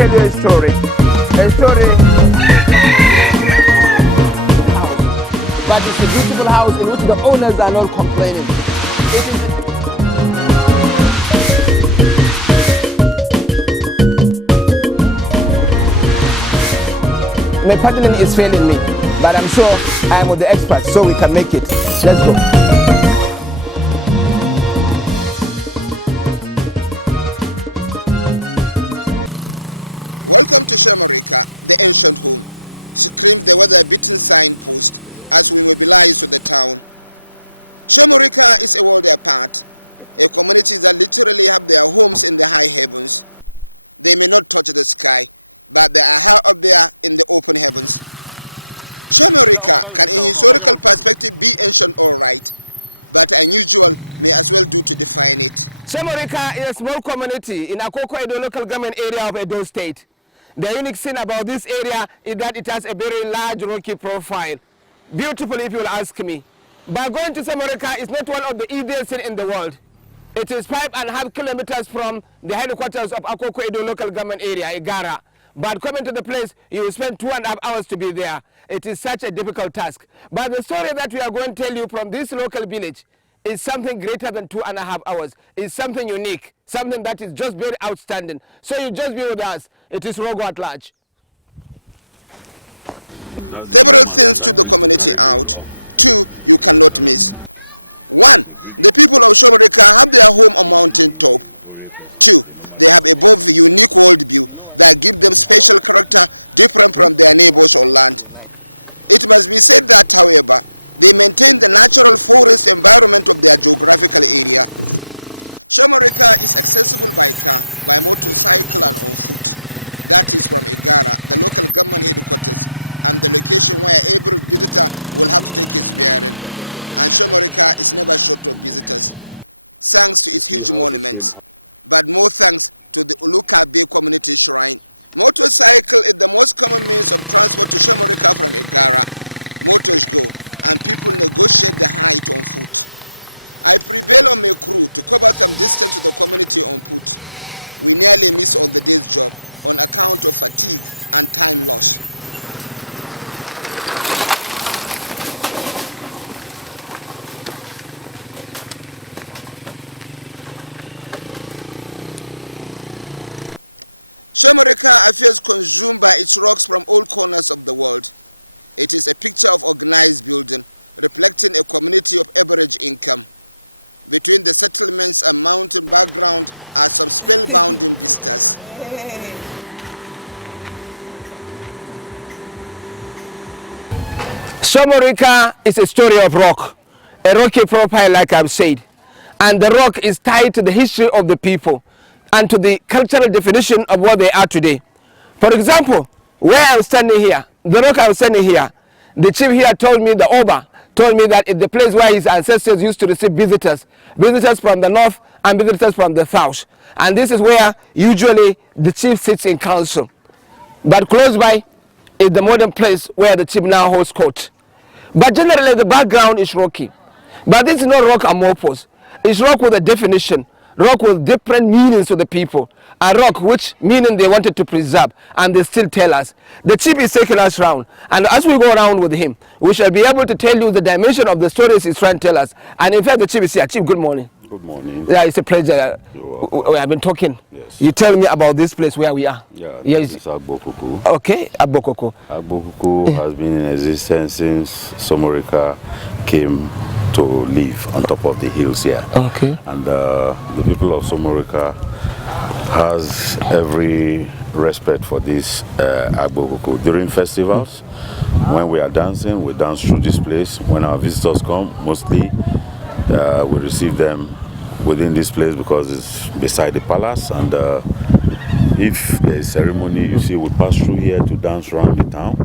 tell you a story. But it's a beautiful house in which the owners are not complaining. My paddling is failing me, but I'm sure I'm with the experts, so we can make it. Let's go. Welcome to Somorika, the ancient home. Screams the weather-beaten signpost as we mobilize to the town. Somorika is a world apart, a community that literally have their homes in the high heavens. They may not touch the sky, but they are high up there in the open heavens. Somorika can in historical perspective be ancient all right, but unusual may as well do to define it. Somorika is a small community in Akoko Edo local government area of Edo State. The unique thing about this area is that it has a very large rocky profile. Beautiful if you will ask me. But going to Somorika is not one of the easiest things in the world. It is 5.5 kilometers from the headquarters of Akoko Edo local government area, Igara. But coming to the place, you will spend 2.5 hours to be there. It is such a difficult task. But the story that we are going to tell you from this local village is something greater than 2.5 hours. It's something unique, something that is just very outstanding. So you just be with us. It is Rogo at large. Several things to the community out. 2 you cannot miss. 1, the people of Somorika have their home on mountain top. 2, they have above a unique world view that give them special character different from their neighbors on land. It must be said that, however, they maintain the natural forest environment of their geographical area. Somorika is accessible by car, by motorcycle and on foot. That is from Igara, the local government headquarters, and the location where every visitor will have to take his bearing. And Somorika is never short of visitors, thanks to its huge monuments, but more thanks to the Uluka Bay Community Shrine. Motorcycle is the most common means of transport to Somorika from Igara. Motors go, and people negotiate the height on foot. I prevail on my crew to cover some distance to the community on foot. We nearly miss on the day's job on account of fatigue and time loss. Somorika appears consumed by its rocks from all corners of the world. It is a picture of organized building, reflecting a community of average income. Between the settlements and mountain background are some spellbounding vistas. Somorika is a story of rock, a rocky profile like I've said. And the rock is tied to the history of the people and to the cultural definition of what they are today. For example, where I'm standing here, the rock I'm standing here, the chief here told me, the Oba, told me that it's the place where his ancestors used to receive visitors from the north and visitors from the south. And this is where usually the chief sits in council. But close by is the modern place where the chief now holds court. But generally the background is rocky. But this is not rock amorphous. It's rock with a definition. Rock with different meanings to the people. A rock which meaning they wanted to preserve, and they still tell us. The chief is taking us around, and as we go around with him, we shall be able to tell you the dimension of the stories he's trying to tell us. And in fact, the chief is here. Chief, good morning. Good morning. Yeah, it's a pleasure. We have been talking. Yes. You tell me about this place where we are. Yeah, yes. This is Agbokoko. Okay, Agbokoko. Agbokoko has been in existence since Somorika came to live on top of the hills here. Okay. And the people of Somorika has every respect for this Agbokoko. During festivals, when we are dancing, we dance through this place. When our visitors come, mostly we receive them within this place because it's beside the palace, and if there is ceremony, you see, we pass through here to dance around the town.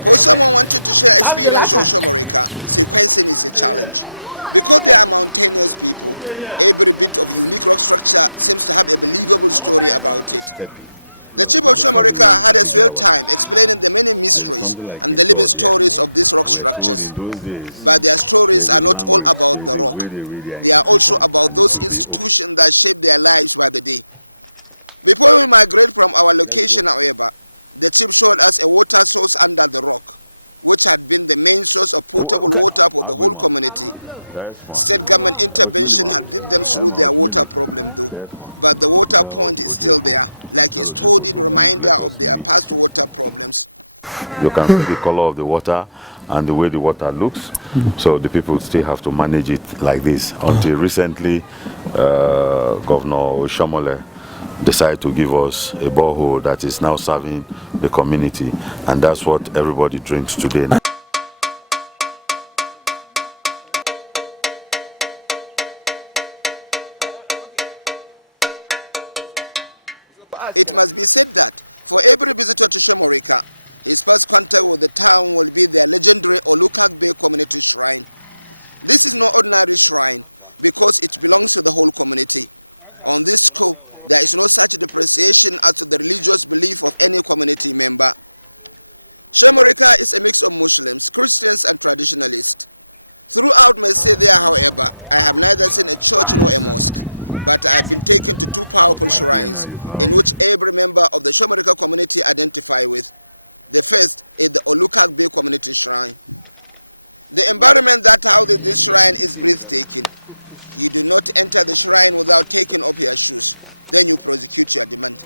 For someone wanting to share experience on Somorika, sequencing is a challenge. Because they are mountainous people, every bit of unique rock structure seems to have a believable story about it. The chief of Somorika had a swell time explaining the many mysteries and the living stories of these rock structures. But their stories are not all about the rock. They are also about those institutions that shape their lives by the day. Before we migrate from our location, however, the chief showed us a water source under the rock, which had been the main source of potable water for the whole community. State government intervention had led them through their water problem though, but the water point is still there, like a sturdy reminder of their past water problems. You can see the color of the water and the way the water looks. So the people still have to manage it like this. Until recently, Governor Shomole decided to give us a borehole that is now serving the community. And that's what everybody drinks today. It must be said that for every visitor to Somorika, his first contact with the town will be their legendary Olukagbe Community Shrine. This is no ordinary shrine because it belongs to the whole community. On this score, there is no such depreciation as to the religious belief of any community member. Somorika is a mix of Muslims, Christians and traditionalists. Throughout my stay there, however, I have neither seen a church nor a mosque, but I have been taken to two powerful shrines in which every member of the Somorika community identify with. The first is the Olukagbe Community Shrine. The environment that houses this shrine is breathtaking. You do not enter the shrine without taking off your shoes. Then you prosecute your demand.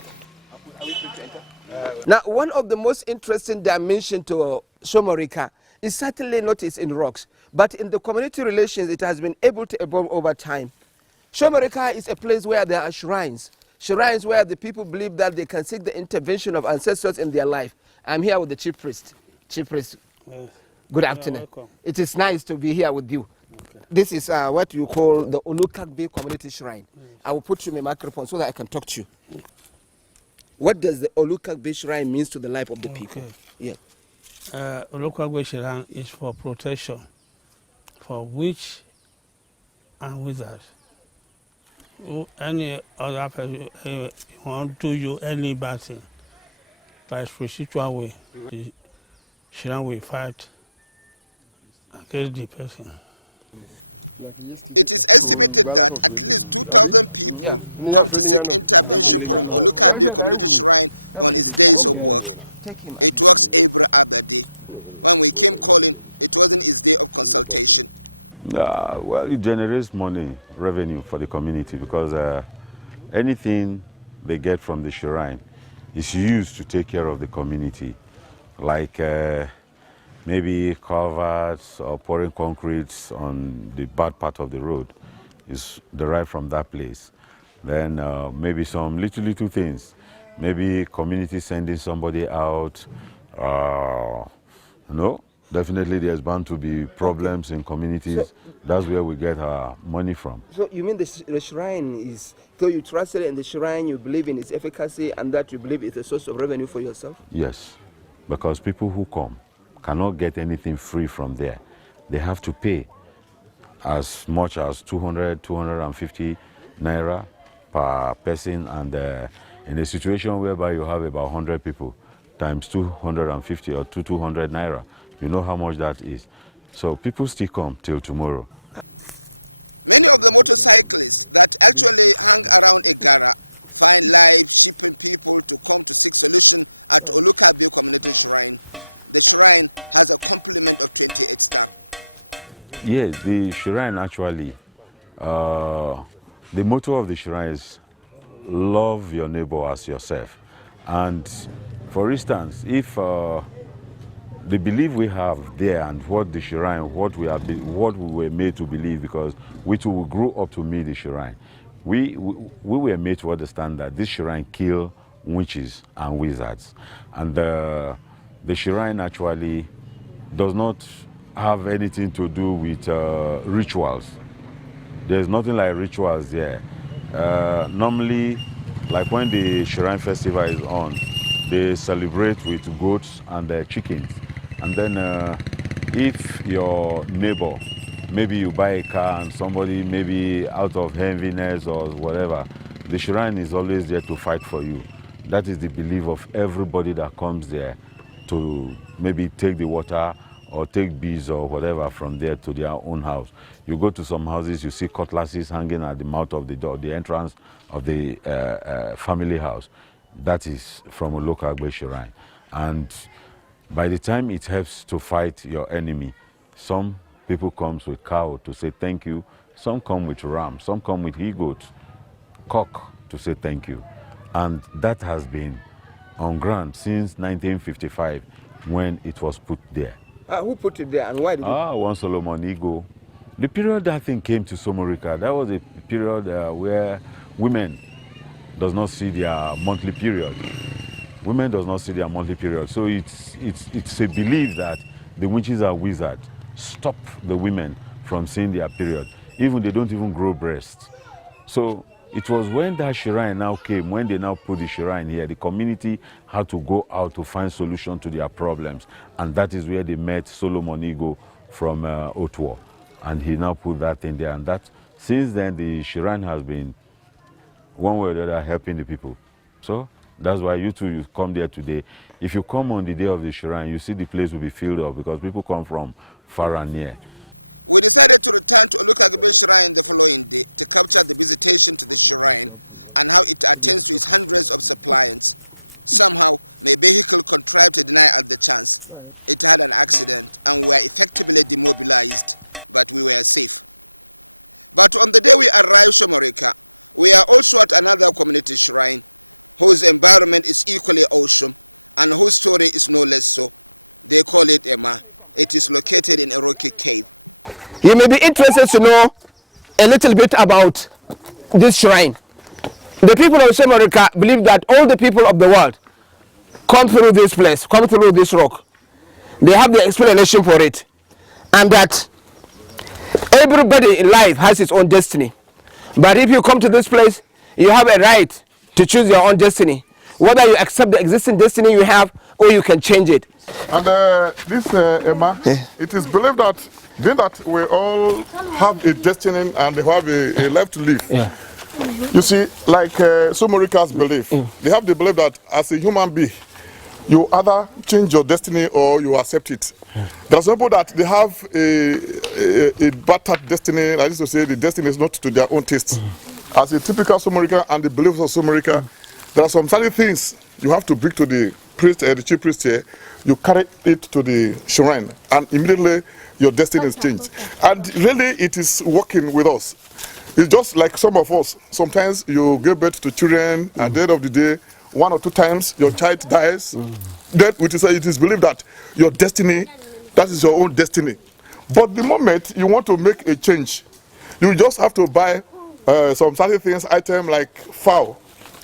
Now, one of the most interesting dimensions to Somorika is certainly not in rocks, but in the community relations it has been able to evolve over time. Somorika is a place where there are shrines where the people believe that they can seek the intervention of ancestors in their life. I'm here with the chief priest. Chief priest, good afternoon. It is nice to be here with you. Okay. This is what you call the Olukagbe Community Shrine. I will put you in a microphone so that I can talk to you. What does the Olukagbe Shrine mean to the life of the people? Yeah. Olukagbe Shrine is for protection, for witch and wizard. Any other person want to do you any bad thing, by spiritual way, the shrine will fight against the person. It is estimated that at least 2,000 people come to seek intervention from Olukagbe Community Shrine on its days of work. It works every other day. When we came calling, it wasn't its day of consultation. Well, it generates money, revenue for the community because anything they get from the shrine is used to take care of the community, like maybe culverts or pouring concrete on the bad part of the road is derived from that place. Then maybe some little things, maybe community sending somebody out, definitely there's bound to be problems in communities. So, that's where we get our money from. So you mean the shrine is, so you trusted in the shrine, you believe in its efficacy, and that you believe it's a source of revenue for yourself? Yes, because people who come cannot get anything free from there. They have to pay as much as 200, 250 naira per person, and in a situation whereby you have about 100 people, times 250 or 200 naira, you know how much that is. So people still come till tomorrow. Many of the motorcyclists that actually hang around Egara find life shipping people to come to seek solution at Olukagbe Community Shrine. The shrine has a complement of 28 staff. Yes, the shrine actually, the motto of the shrine is love your neighbor as yourself. And for instance, if the belief we have there and what the shrine, what we were made to believe, because we too grew up to meet the shrine. We were made to understand that this shrine kill witches and wizards. And the shrine actually does not have anything to do with rituals. There's nothing like rituals there. Normally, like when the shrine festival is on, they celebrate with goats and chickens. And then if your neighbor, maybe you buy a car and somebody maybe out of enviness or whatever, the shrine is always there to fight for you. That is the belief of everybody that comes there to maybe take the water or take beads or whatever from there to their own house. You go to some houses, you see cutlasses hanging at the mouth of the door, the entrance of the family house. That is from a local Agbe shrine. And by the time it helps to fight your enemy, some people come with cow to say thank you, some come with ram, some come with he-goat, cock to say thank you. And that has been on ground since 1955 when it was put there. Who put it there and why did One Solomon Igbo. The period that thing came to Somorika, that was a period where women does not see their monthly period. Women does not see their monthly period. So it's a belief that the witches are wizards. Stop the women from seeing their period. Even they don't even grow breasts. So it was when that shrine now came, when they now put the shrine here, the community had to go out to find solution to their problems. And that is where they met Solomon Igbo from U-Otaru. And he now put that in there. And that, since then, the shrine has been one way or the other helping the people. So that's why you come there today. If you come on the day of the shrine, you see the place will be filled up because people come from far and near. We decided to return to Olukagbe Shrine the following day to capture the visitation to the shrine and how it attends to its hundreds of suppliants. Somehow, my vehicle contrived to deny at the chance. It had an accident and were effectively demobilized, but we were safe. But on the day we arrived Somorika, we are also at another community shrine whose environment is equally awesome and whose story is no less so. They call it Emma. It is located in a rocky cave. You may be interested to know a little bit about this shrine. The people of Somorika believe that all the people of the world come through this place, come through this rock. They have the explanation for it. And that everybody in life has its own destiny. But if you come to this place, you have a right to choose your own destiny. Whether you accept the existing destiny you have or you can change it. And this Emma, it is believed that being that we all have a destiny and they have a life to live. Yeah. You see, like Somorika's belief, they have the belief that as a human being, you either change your destiny or you accept it. There are some people that they have a battered destiny, that is to say the destiny is not to their own taste. As a typical Somorika and the beliefs of Somorika, there are some certain things you have to bring to the priest, the chief priest here. You carry it to the shrine and immediately your destiny is changed. And really it is working with us. It's just like some of us. Sometimes you give birth to children, at the end of the day, 1 or 2 times your child dies. Then it is believed that your destiny, that is your own destiny. But the moment you want to make a change, you just have to buy some certain things, item like fowl.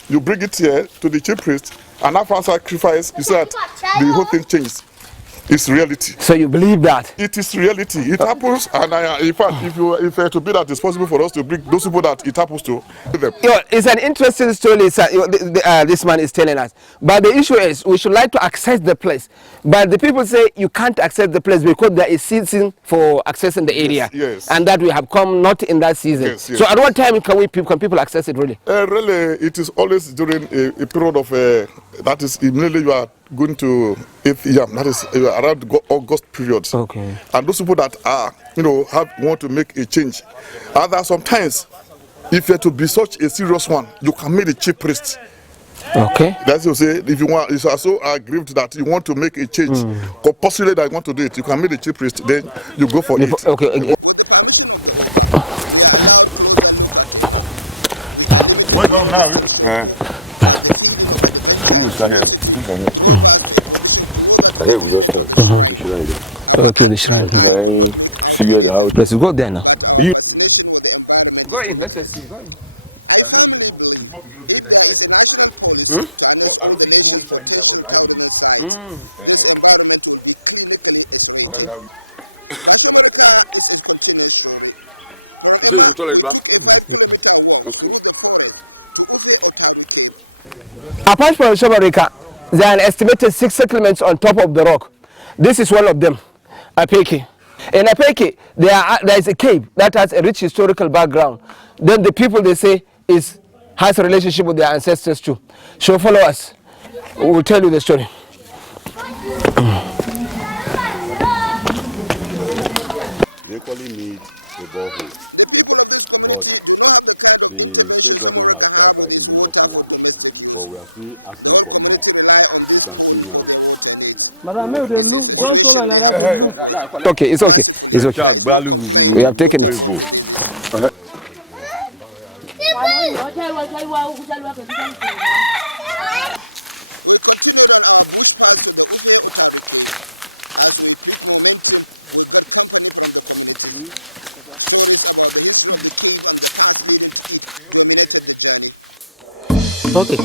You bring it here to the chief priest, and after sacrifice, you see that the whole thing changes. It's reality. So you believe that? It is reality. It happens, and in fact, if to be that it's possible for us to bring those people that it happens to them. It's an interesting story this man is telling us. But the issue is, we should like to access the place. But the people say you can't access the place because there is season for accessing the area. Yes. And that we have come not in that season. Yes, yes. So at what time can people access it really? Really, it is always during a period of, that is immediately you are going to yam, that is around August periods. Okay. And those people that are, want to make a change. Other sometimes, if you are to be such a serious one, you can make the chief priest. Okay. That's to say, if you are so aggrieved that you want to make a change, or possibly that you want to do it, you can make the chief priest, then you go for it. Okay. With the permission of the Oba, we are allowed closer look at Emma. We are limited to long distance short go, but the feeling of adventure and curiosity drove us to a position closer to the inlet of the shrine. Our untrained eye could not make out anything, but our fascination with the environment is limitless. I firmly believe if there is a national policy to harness all the nation's potential tourism sites, this environment will be clinically S-rated. But Somorika is a continuous story. From Emma, we took a 5-kilometer walk through the forest to U-Otaru cave. Apart from Somorika, there are an estimated 6 settlements on top of the rock. This is one of them, Apeke. In Apeke, there is a cave that has a rich historical background. Then the people, they say, has a relationship with their ancestors too. So follow us. We will tell you the story. The people of this community do not have the kind of intervention Somorika have with its water for domestic use. The whole community rely on this pond for their water needs. It's a situation they have to cope with. Okay, it's okay. Mercifully, It's okay. there is no complaint We of have taken waterborne diseases. We continued on our bush path to the U-Otaru cave. As we picked momentum, we got company from the communities. Stories about the history of the cave and the paths leading to it dominated the journey. Okay.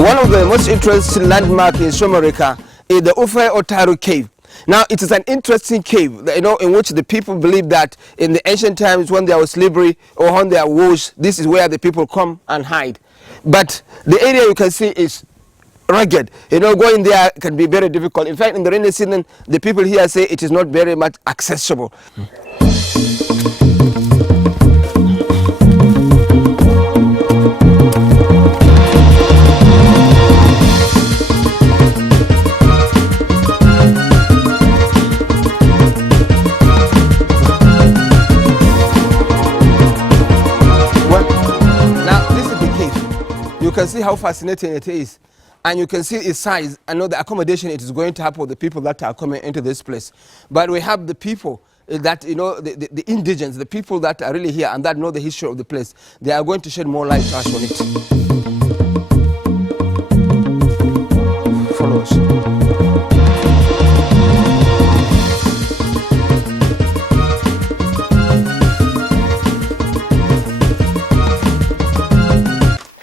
One of the most interesting landmarks in Somorika is the U-Otaru cave. Now, it is an interesting cave, you know, in which the people believe that in the ancient times when there was slavery or when there was, this is where the people come and hide. But the area you can see is rugged. You know, going there can be very difficult. In fact, in the rainy season, the people here say it is not very much accessible. You can see how fascinating it is, and you can see its size and know the accommodation it is going to have for the people that are coming into this place. But we have the people that, you know, the indigents, the people that are really here and that know the history of the place. They are going to shed more light to us on it. Follow us.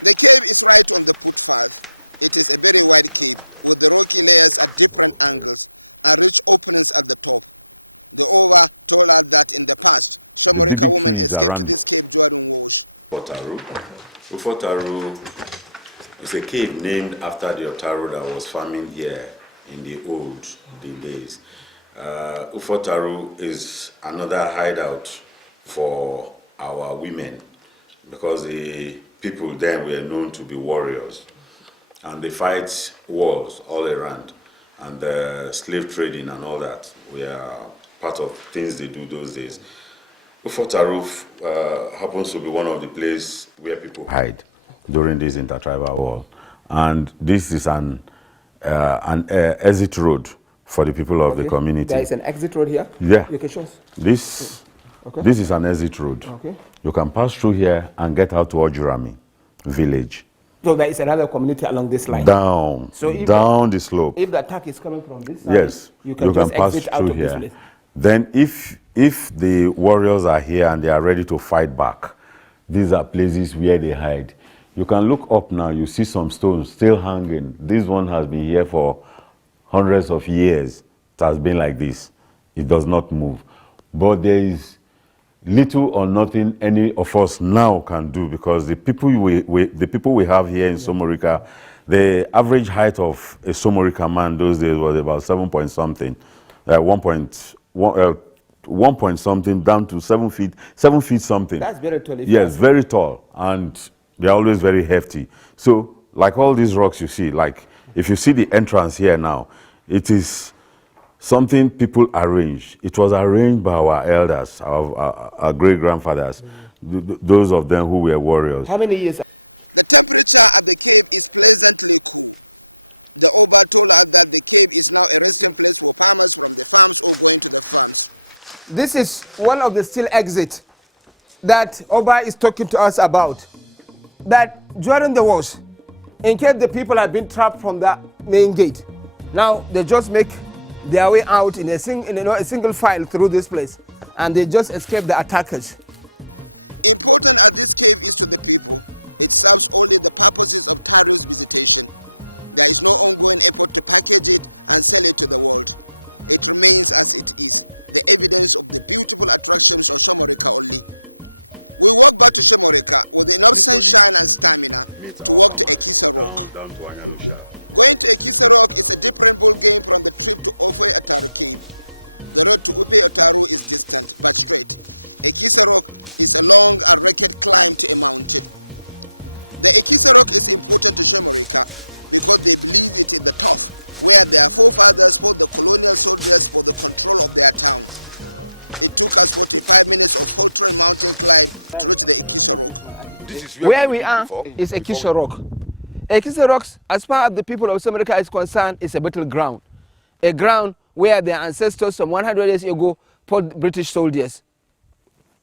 The cave is right on the footpath. It is a very wide cave with the rocky layers at different angles and rich openings at the top. The owner told us that in the past, Somorika women escaped this cave during wars. U-Otaru is a cave named after the Otaru that was farming here in the old days. U-Otaru is another hideout for our women because the people then were known to be warriors, and they fight wars all around, and slave trading and all that were part of things they do those days. U-Otaru happens to be one of the places where people hide during this intertribal war, and this is an exit road for the people of the community. There is an exit road here? Yeah. You can show us. This is an exit road. Okay. You can pass through here and get out to Ojurami village. So there is another community along this line? Down, so down the slope. If the attack is coming from this side, yes, you can pass exit out through of here. this place. Then if the warriors are here and they are ready to fight back, these are places where they hide. You can look up now, you see some stones still hanging. This one has been here for hundreds of years. It has been like this. It does not move. But there is little or nothing any of us now can do, because the people we have here in Somorika, the average height of a Somorika man those days was about 7 point something, 1 point something down to 7 feet something. That's very tall. Yes, very tall, and they're always very hefty. So like all these rocks you see, like if you see the entrance here now, it is something people arranged. It was arranged by our elders, our great-grandfathers, those of them who were warriors. How many years? The temperature at the cave is pleasantly cool. The Oba told us that the cave is now a resting place for farmers from the farms or going to the farms. This is one of the still exits that Oba is talking to us about. That during the wars, in case the people have been trapped from the main gate, now they just make their way out in a single file through this place, and they just escape the attackers. Important as this cave is to the people, it serves only the purposes of tourist visitation. There is no ongoing effort to package it and sell it to the world. It remains as it is, the evidence of the beautiful attractions of Somorika only. We walk back to Somorika with enough sunshine and stamina to walk to Ekisa Rock. Going to Ekisa Rock is a different ball game from the trip to U-Otaru cave. The road to U-Otaru is distant but straight. Ekisa Rock is a long and rugged climb to a mountain. The Ekisa Rock is important to Somorika because they believe it is the top where their forefathers fought the colonial soldiers for the control of their town. It took us 45 minutes of faltering mountain climb to reach the Ekisa Rock. Where we are is Ekisa Rock. Ekisa Rocks, as far as the people of Somorika is concerned, is a battleground. A ground where their ancestors some 100 years ago fought British soldiers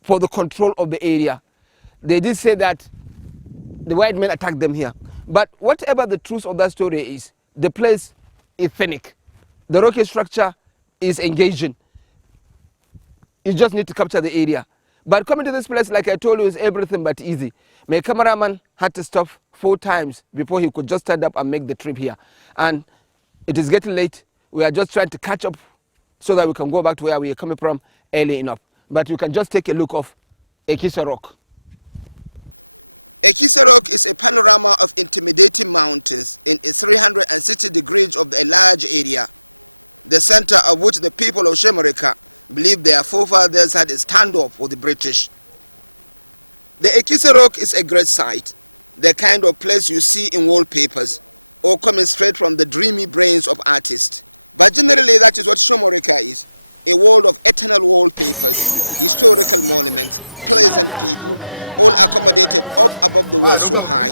for the control of the area. They did say that the white men attacked them here. But whatever the truth of that story is, the place is scenic. The rocky structure is engaging. You just need to capture the area. But coming to this place, like I told you, is everything but easy. My cameraman had to stop 4 times before he could just stand up and make the trip here. And it is getting late. We are just trying to catch up so that we can go back to where we are coming from early enough. But you can just take a look of Ekisa Rock. Ekisa Rock is a panorama of intimidating mountains in a 360 degrees of a large area, the center of which the people of Somorika believe their forefathers had a standoff with the British. The Ekisa Rock is a great sight, the kind of place you see in wallpapers or coming straight from the dreamy brains of artists. But generally that is what Somorika is, a world of eternal wallpapers, historical monuments, pleasant people, all accommodated up above the world so high.